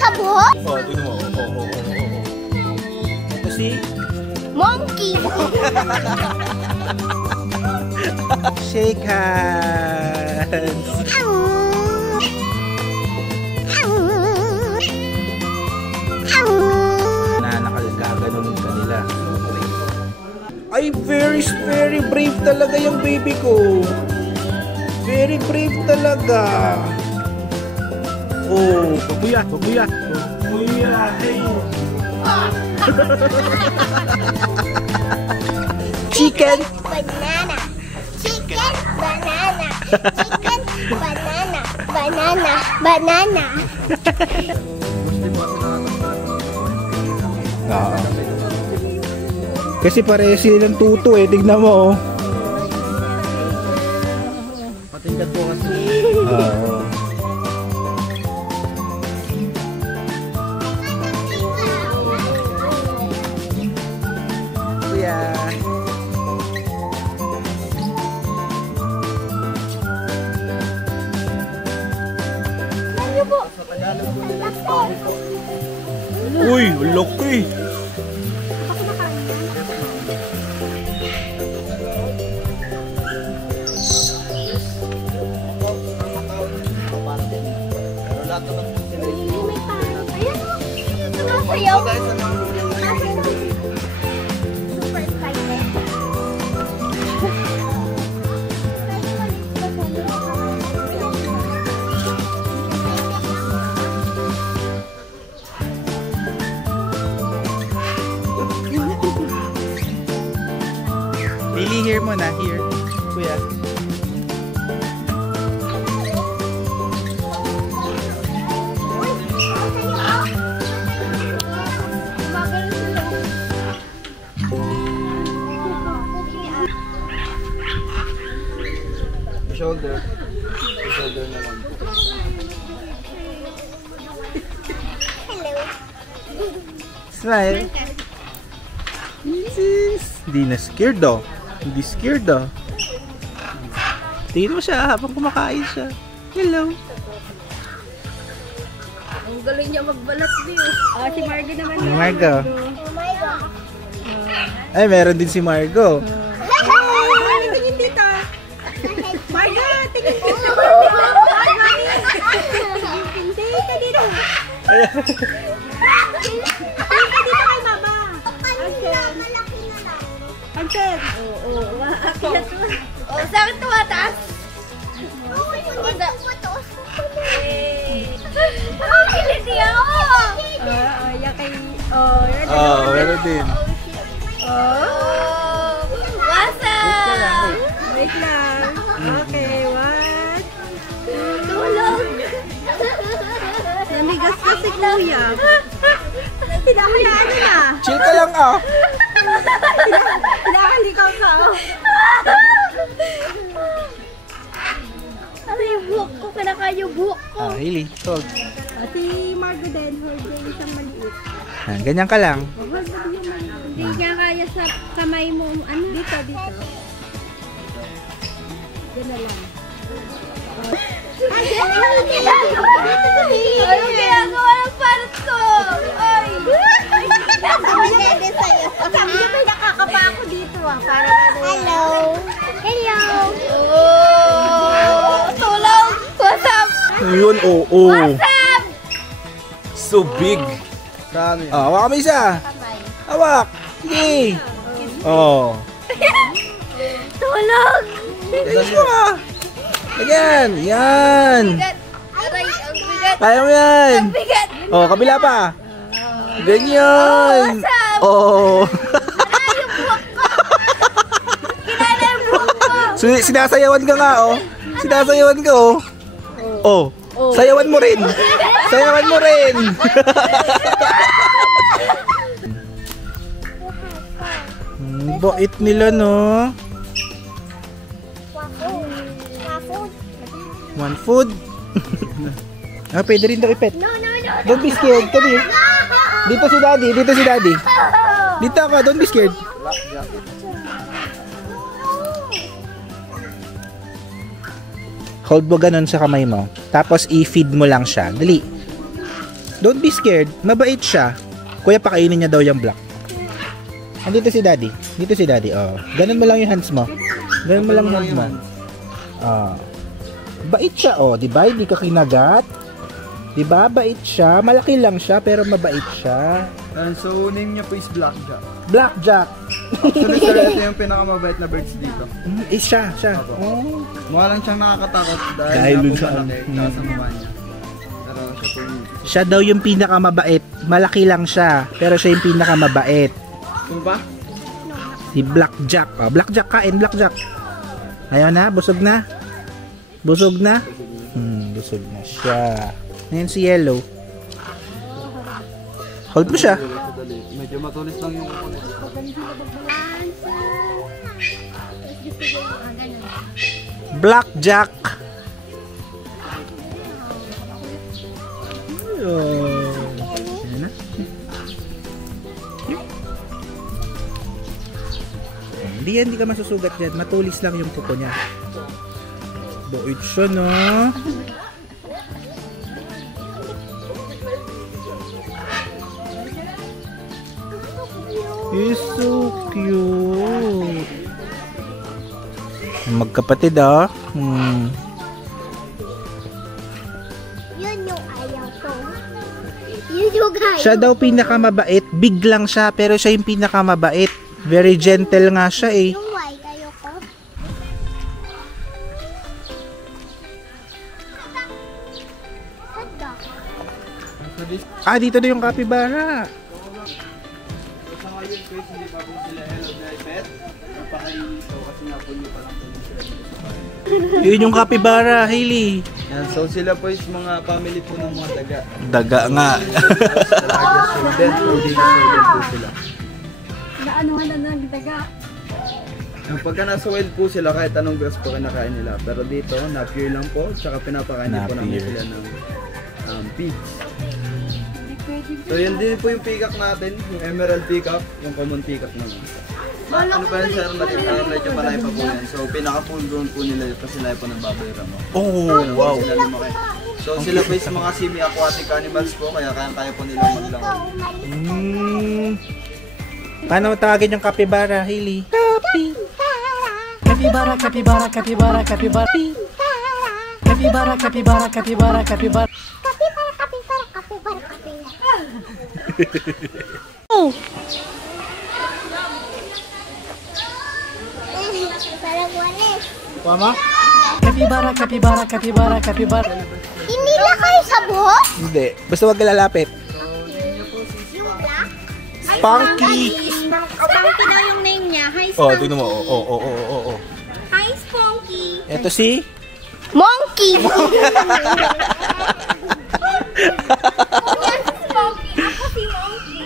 Sa buhok? Oh, tingnan mo. Ito si Monkey. Shake hands. Nakagaganon kanila. Ay, very brave talaga yung baby ko. Very brave talaga. Oh, pabuya. Hey. Chicken Banana. Chicken banana. Chicken banana. Banana. Kasi pareho silang tuto eh. Tignan mo oh. Patingkat po kasi. Kuya. Ano po? Uy, laki. Sumasayaw. Super excited. Lily, here mo na. Here. Kuya. Shoulder na lang. Hello. Smile. Hindi na scared oh. Hindi scared oh. Tingnan mo siya habang kumakain siya. Hello. Ang galing niya magbalat din. Si Margo naman. Si Margo. Oh my God. Ay, meron din si Margo. Tingin dito. Margo, tingin dito. Hindi ka dito. Tingin ka dito kay mama. Anten. Oo. Aakyat mo. Oh, saan tumataas? Oh, hindi ko ito. Oh, kiliti ako! Yan kay... Meron din. What's up? Wait lang. Okay, what? Tulog! Namigas ka si Kuya. Pinakayaan mo na. Chill ka lang ah. Pinakaligaw ka. Ano yung buhok ko? Kinakain yung buhok ko. Hailey, hold. Si Margo din, hold yung isang maliit. Ganyan ka lang. Hold mo yung maliit. Hindi niya kaya sa kamay mo. Ano? Dito. Diyan na lang. Ano ginagawa ng parrot ko? Ay! Sabi niya may nakakapa ako dito para Hello! Hello! Tulong! What's up? Yun, oo. What's up? So big. Hawak kami isa. Hawak. Sige. Oh. Tulong! Ayos mo ah. Ayan. Yan. Aray, ang bigat! Kaya mo yan. Ang bigat! Oh, kabila pa. Ganyan. Oh. Aray, yung buhok ko! Kinala yung buhok ko! Sinasayawan ka nga oh. Sinasayawan ka oh. Oh. Sayawan mo rin. Sayawan mo rin. Bait nila no. One food. Pwede rin daw ipet. No. Don't be scared. Come here. Dito si daddy. Dito si daddy. Dito ka. Don't be scared. Hold mo ganun sa kamay mo. Tapos i-feed mo lang siya. Dali. Don't be scared. Mabait siya. Kuya, pakainin niya daw yung black. Andito si daddy. Dito si daddy. Oh. Ganun mo lang yung hands mo. Ganun mo lang yung hands mo. Oh. Bait siya. Oh. Diba? Hindi ka kinagat. Diba? Bait siya. Malaki lang siya pero mabait siya. And so, name niya po is Blackjack. Blackjack. Actually, sir, ito yung pinakamabait na birds dito. Siya. Oh. Mukha lang siyang nakakatakot Dahil dahil dun nga sa po malaki, tsaka sa mukha niya. Pero siya po yung... Siya daw yung pinakamabait. Malaki lang siya, pero siya yung pinakamabait. Ano ba? Si Blackjack. Oh, Blackjack, kain, Blackjack. Ayaw na, busog na. Busog na? Busog na siya. Ngayon si Yellow. Hold mo siya. Medyo matulis lang yung... Blackjack. Oh. Ayan na. Hindi ka masusugat yan. Matulis lang yung kuko niya. Bait siya, no? He's so cute. Magkapatid, ah. Yun yung ayaw ko. Yun yung ayaw. Siya daw pinakamabait. Big lang siya, pero siya yung pinakamabait. Very gentle nga siya, eh. Yung white, ayaw ko. Ah, dito na yung capybara. Sa ngayon, guys, hindi pa po sila hello na pet. Napakainito kasi nga po nyo pa lang po sila. Yun yung capybara, Hailey. Yan, so sila po is mga family po ng mga daga. Daga nga. Talaga student, hindi student po sila. Naanuhan na nagdaga. Pagka nasa wild po sila, kahit anong grass po kinakain nila. Pero dito, na-pure lang po, tsaka pinapakain din po namin Na-pure. sila ng pigs. So yun din po yung peacock natin, yung emerald peacock, yung common peacock naman. Ano pa yun sir, medyo malay pa po yan. So pinaka full grown po nila kasi sila po nagbabayra mo. Oh, wow. Sila lumaki. So sila po is mga semi-aquatic animals po, kaya kaya po nila maglangoy. Paano tawagin yung capybara, Hailey? Capybara, capybara, capybara, capybara. Capybara, capybara, capybara, capybara. Oh! Parang walis. Mama? Capybara, capybara, capybara, capybara. Hindi na kayo sa buhok? Hindi. Basta wag ka lalapit. Yung black? Spunky! Spunky daw yung name niya. Hi, Oh, Spunky. tingnan mo. Oh. Hi, Spunky. Ito si... Monkey! Yan si Spunky. Ako si Monkey.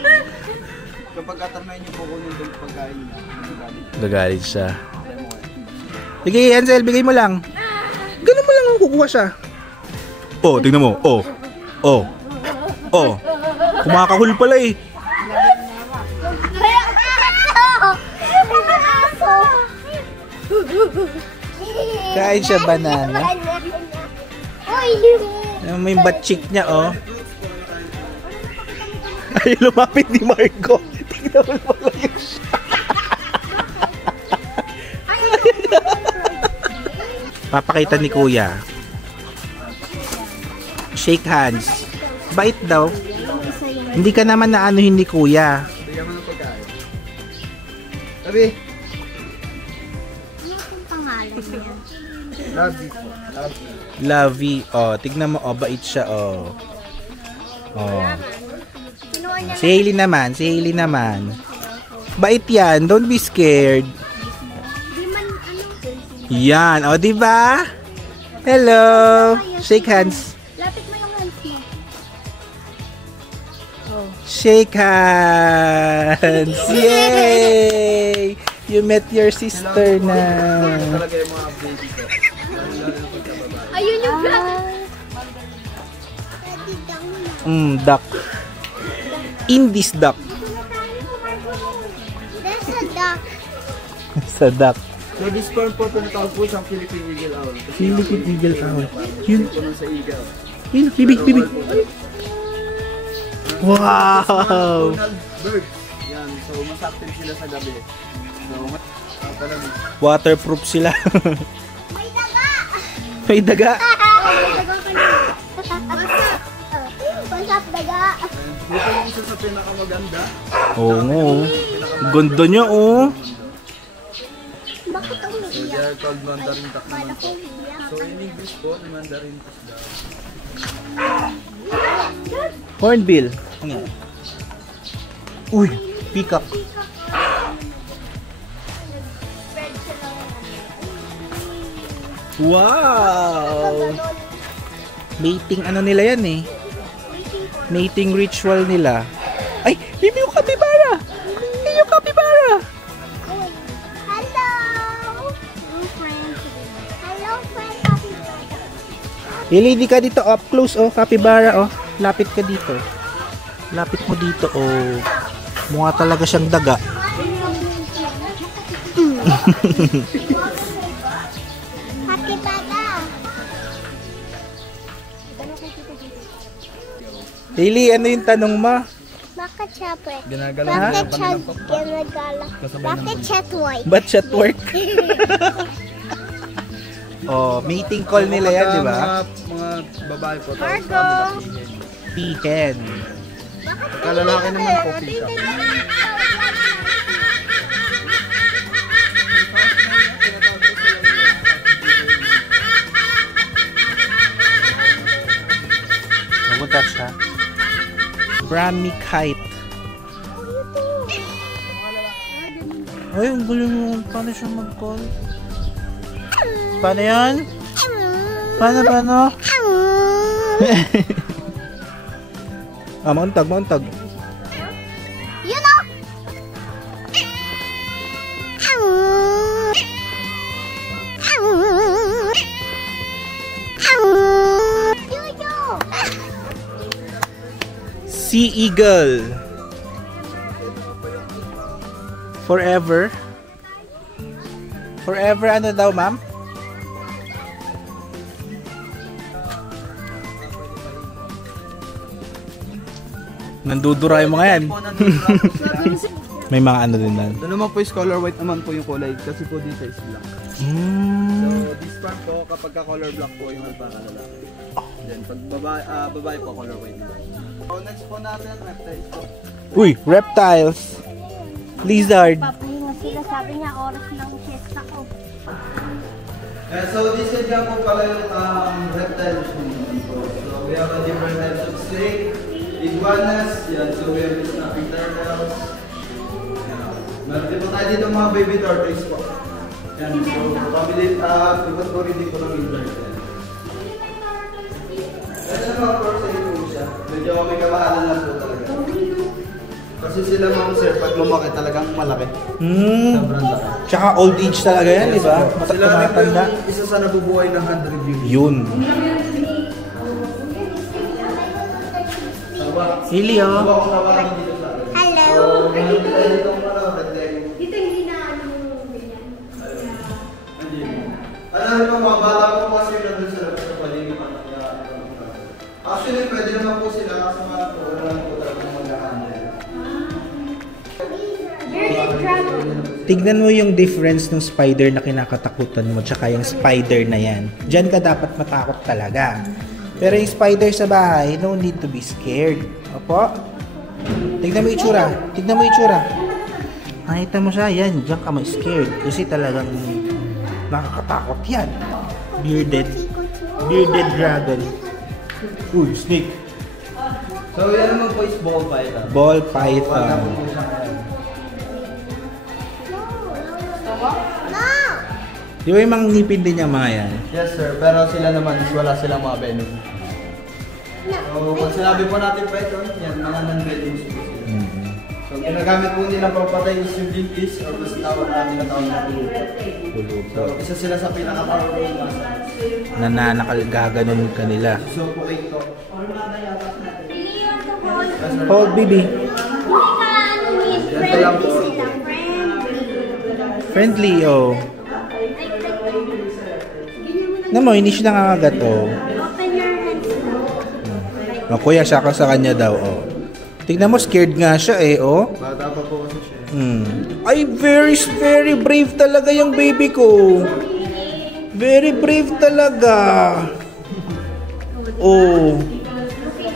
Kapag katamay niyo po kunin yung pagkain niya, Gagalit siya. Sige, Ansel, bigay mo lang. Ganun mo lang ang kukuha siya. Oh, tingnan mo. Oh. Kumakahul pala eh. Kain siya banana. May butt cheek niya, oh. Ay, lumapit ni Marco. Tingnan mo lang yun siya. Papakita ni Kuya. Shake hands. Bait daw. Hindi ka naman naanuhin ni Kuya. bigyan mo ng pagkain. Sabi, Ano ang pangalan niya? Lovey po. Lovey. Oh, tignan mo. Oh, bait siya. Oh. Kinuha niya Si Hailey naman. Bait yan. Don't be scared. di man Yan. Oh, di ba? Hello. Shake hands. lapit mo yung hands mo. Shake hands. Yay! You met your sister na. Talaga yung mga baby ko. Ayun yung black. Duck. Indies duck. There's a duck. Sa duck. So this farm po tinatawag po siyang Philippine Eagle Owl. Philippine Eagle Owl. Yun. Puno sa eagle. Yun. Bibig. Wow! Donald birds. Yan, so mas active sila sa gabi. So, talaga. Waterproof sila. May daga! May daga. What's up, daga? Dito yung isa sa pinakamaganda. Oo nga. Ganda niya oh. Bakit So, umiiyak? they are called Mandarin duck naman Kala ko po. umiiyak. So, in English po, Mandarin duck daw. Hornbill. Uy, peacock. Spread sila. Wow! Mating ano nila yan eh. Mating ritual nila. Ay, yun yung kapibara! Yun yung kapibara! Hello! Hello, friend. Lady ka dito, up close oh, capybara oh. Lapit ka dito. Lapit mo dito oh. Mukha talaga siyang daga. Kapibara. Lily, ano yung tanong mo? Bakit siya pwede? Ginagalaw Ha? Bakit siya ginagala? Bakit siya tuway? Ba't siya twerk? Oh, meeting call nila yan, di ba? Mga babae po. Margo! Peahen. Kalalaki naman po peacock. Nagunta siya. Brahmi kite. Ay, ang galing mo. Paano siya mag-call? Paano yan? Paano? Mauntag. You know? Sea eagle. Forever. Forever ano daw, ma'am? Nandudura yung mga yan. May mga ano din na. Ito naman po is color white naman po yung kulay kasi po dito is black. So this part po kapag ka color black po yung alpaka-lalaki. Then pag babae po color white naman. So next po natin reptiles po. Uy, reptiles. Lizard. Papahinga sila, sabi niya, oras ng siesta ko. So this is nga po pala yung reptiles po. So we have a different types of snake, iguanas, yan. So we have the snapping turtles. Meron din po tayo dito mga baby tortoise po. Yan, so family, iba't po rin din po ng lizard. Ito naman po sa ito siya. Medyo may kamahalan lang po talaga. Kasi sila mga sir, pag lumaki talagang malaki. Sobrang laki. Tsaka old age talaga yan, di ba? Sila rin po Matanda. yung isa sa nabubuhay ng 100 years. Yun. Hili, oh. Hello. Dito hindi na ano Ano rin po, mga bata po kasi nandun sila sa paligid. Actually, pwede naman po sila kasi mga po, wala po talagang mag-handle. Tignan mo yung difference ng spider na kinakatakutan mo tsaka yung spider na yan. Diyan ka dapat matakot talaga. Pero yung spider sa bahay, no need to be scared. Opo? Tignan mo yung itsura. Tignan mo yung itsura. Nakita mo siya, yan. Diyan ka ma-scared. Kasi talagang nakakatakot yan. Bearded dragon. Uy, snake. So, yan naman po is ball python. Ball Bata po python. po siya. No. Di ba yung mga ngipin din yung mga yan? Yes sir, pero sila naman is wala silang mga venom. So, pag sinabi po natin python, yan, mga non-venomous po sila. So, ginagamit po nila papatay is yung ginkis or mas tawag natin na tawag na pulubo. So, isa sila sa pinaka-powerful muscles. Nananakal kanila. So, po ito. Hold, baby. Hindi ka ano ni Yan lang po. friendly sila, friendly. Friendly, oh. Naman mo, hindi siya nangangagat, oh. Open your hands. Oh, kuya, siya ka sa kanya daw, oh. Tignan mo, scared nga siya eh, oh. Bata pa po kasi siya. Ay, very, very brave talaga yung baby ko. Very brave talaga. Oh.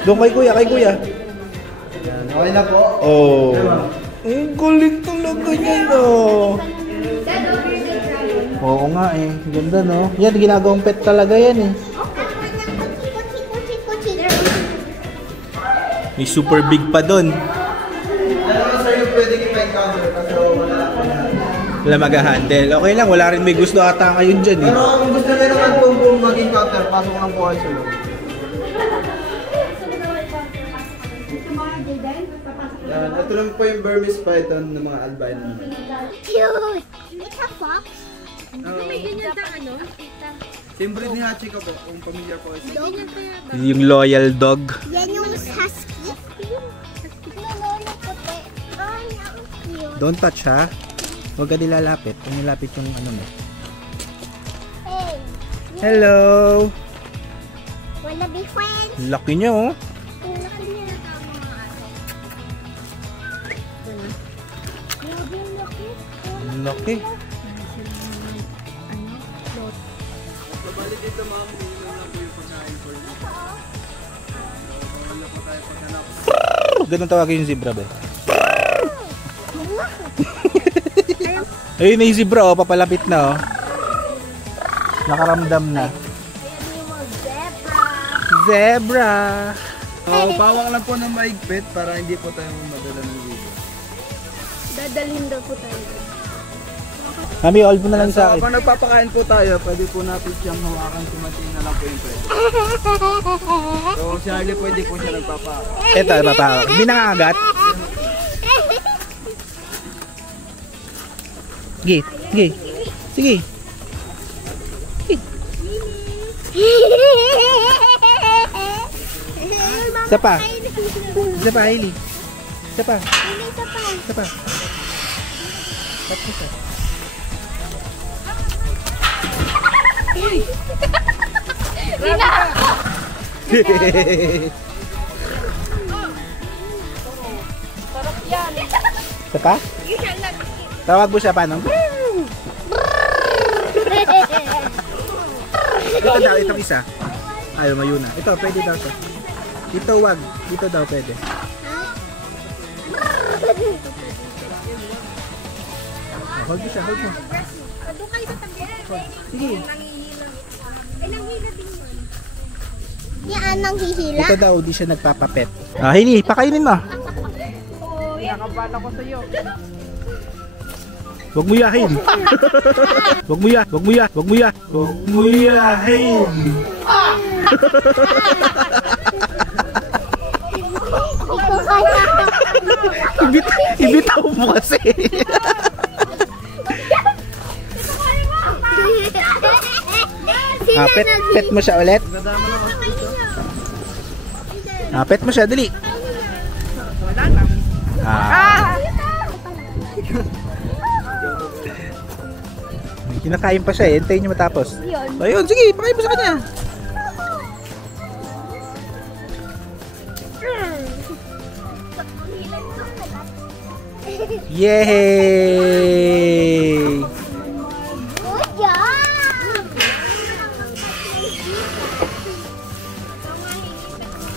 Doon kay kuya, kay kuya. Yan. Okay na po. Oh. Ang galing talaga niya, oh. Oo nga eh. Ganda, no? Yan, ginagawang pet talaga yan eh. May super big pa doon. Ano naman sir yung pwede ipa-encounter kasi wala lang po yan. Wala mag-handle. Okay lang, wala rin may gusto ata ngayon dyan eh. Pero kung gusto nyo naman po mag-encounter, pasok lang po kayo sa loob. Yan, ito lang po yung Burmese python ng mga albino. Cute! It's a fox. May ganyan sa ano? Same breed ni Hachiko po, kung familiar po kayo. Dog. Yung loyal dog. Yan yung husky. Lolo puti. Ay, ang cute. Don't touch ha. Huwag ka nilalapit. Kung nilapit yung ano mo. Hey, Hello! wanna be friends? Laki niya oh. Ang laki niya. Grabe, ang laki. Ang laki. So, bali dito ma'am, minimum lang po yung pagkain for you. Wala po tayo pagkanap. Ganun tawagin yung zebra ba? Ayun na yung zebra oh, papalapit na oh. Nakaramdam na. Ayan yung mga zebra. Zebra! So, pawang lang po ng maigpit para hindi po tayo madala ng video. Dadalhin daw po tayo. Mami, all mo na lang So, sa akin. habang nagpapakain po tayo, pwede po natin siyang hawakan, tumatiin na lang po yung pwede. So, si Harley pwede po siya nagpapakain. Eto, papa. Hindi nangangagat. Sige, sige. Sige. Isa pa. Isa pa, Hailey. Isa pa. Isa pa. Tapos isa. Isa pa? Tawag mo siya paano? Ito daw, itong isa. Ayaw, mayo na. Ito, pwede daw siya. Dito, wag. Dito daw, pwede. Hold mo siya, hold mo. Doon kayo sa tabi. Sige. Nangihila. Ay, nangihila din yun. Yan ang hihila. Ito daw, di siya nagpapapet. Ah, Hailey, pakainin mo. Wag mo yahin. Wag mo ya, wag mo ya, wag mo ya. Wag mo yahin. Ikaw kaya. Ibitaw mo kasi. Ah, pet mo siya ulit. Ah, pet mo siya, dali. Ah. Kinakain pa siya eh. Hintayin niyo matapos. Ayun, sige, pakain mo sa kanya. Yay! Good job!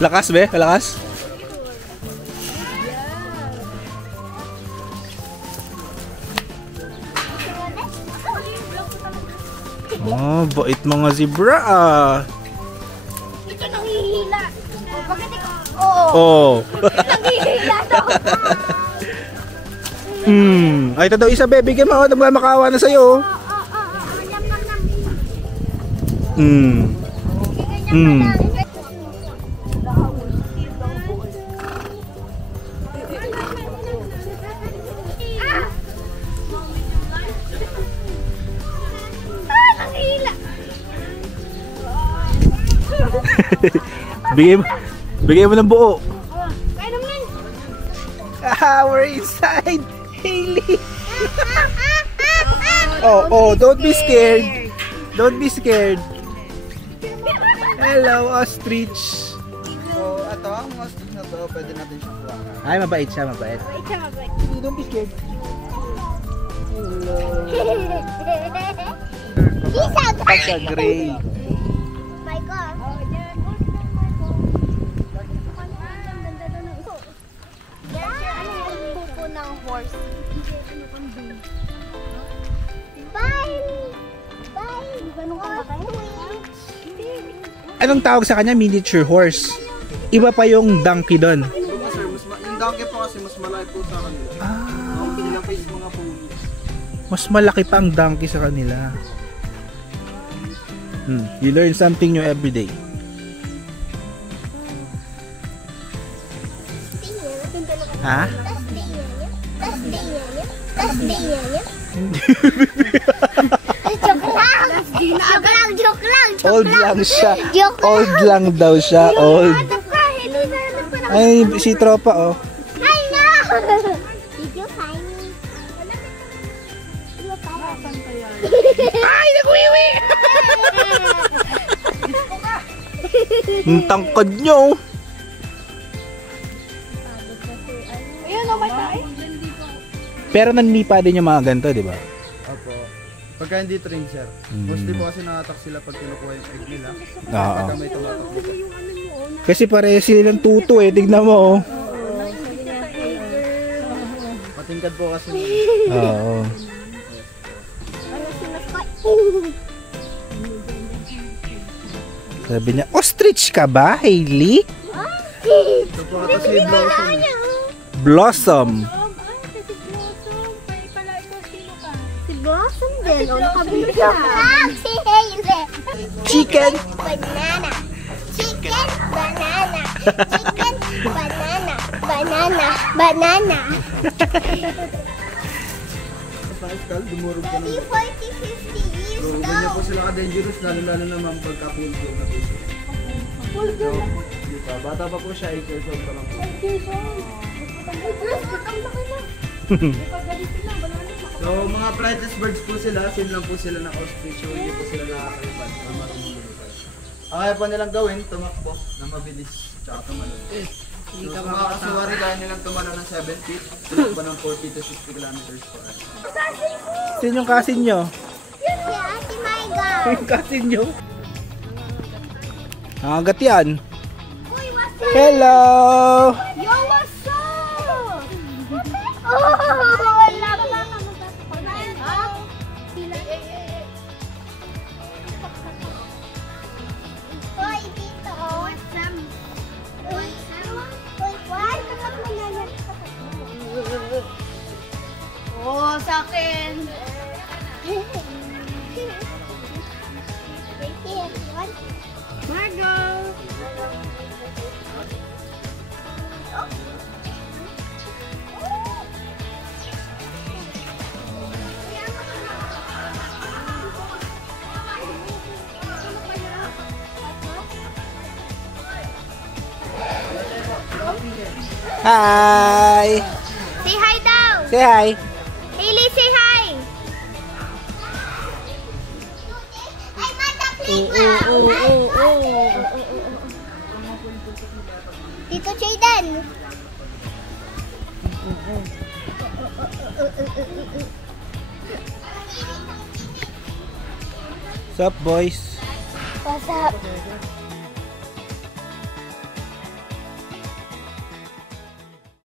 Lakas be, lakas. Oh, bait mga zebra ah. Ito nanghihila. Oh, bakit ikaw? Oo. Oh. Nanghihila to. Ay, ito daw isa be, bigyan mo. Magmamakawa na sa'yo. Yam, yam, yam. Mm. Bigay mo ng buo. Kaya naman. Ah, we're inside. Hailey. Oh, don't be scared. Don't be scared. Hello, ostrich. So, ito ang mga stick na to, pwede natin siyang hawakan. Ay, mabait siya, mabait. Wait siya, mabait. Don't be scared. He's a Pagka-gray. My God. Ano yung pupo ng horse? Bye! Bye! Anong tawag sa kanya? Miniature horse. Iba pa yung donkey doon. Sir, yung donkey po kasi mas malaki po sa kanila. Sila po yung mga pony. Mas malaki pa ang donkey sa kanila. You learn something new every day. Ha? Joke lang. Old lang siya. Joke lang. Old lang daw siya. Old. Ay, si tropa oh. I know! Did you find me? Ay, nagwiwi! Ang tangkad nyo. Ayun, oh, may tayo. Pero nanlipa din yung mga ganito, di ba? Opo. Pagka hindi train, sir. Mostly po kasi nakatak sila pag kinukuha yung egg nila. Oo. Pagka may tumatak dito. Kasi pareho silang tuto eh. Tignan mo oh. Patingkad po kasi. Oo. Sabi niya, ostrich ka ba, Hailey? Ito po kasi blossom. Blossom. Si Blossom din. O, nakabili ka. Si Hailey. Chicken. Banana. Chicken, banana. Chicken, banana. Banana. Pascal, dumurog ka 30, naman. 40, 50 years So, ganyan po old. sila ka-dangerous, lalo-lalo naman pagka full grown na po siya. So, dito, bata pa po siya, 8 years old pa lang po. So, mga flightless birds po sila, same lang po sila ng ostrich, so hindi po sila nakakalipan. Ang kaya po nilang gawin, tumakbo na mabilis, tsaka tumalon. So, sa mga kasuwari, kaya nilang tumalon ng 7 feet, tumakbo ng 40 to 60 kilometers per hour. Sino yung cousin nyo? Si Ate Maiga. Yung cousin nyo? Agat yan. Uy, what's up? Hello! Yo, what's up? Oh, wala ka. Hoy, dito. What's up? Oh, sa akin. Margo. Hi! Say hi daw. Say hi! Hailey, say hi. Ay, mata playground. Tito Jayden. What's up, boys? What's up?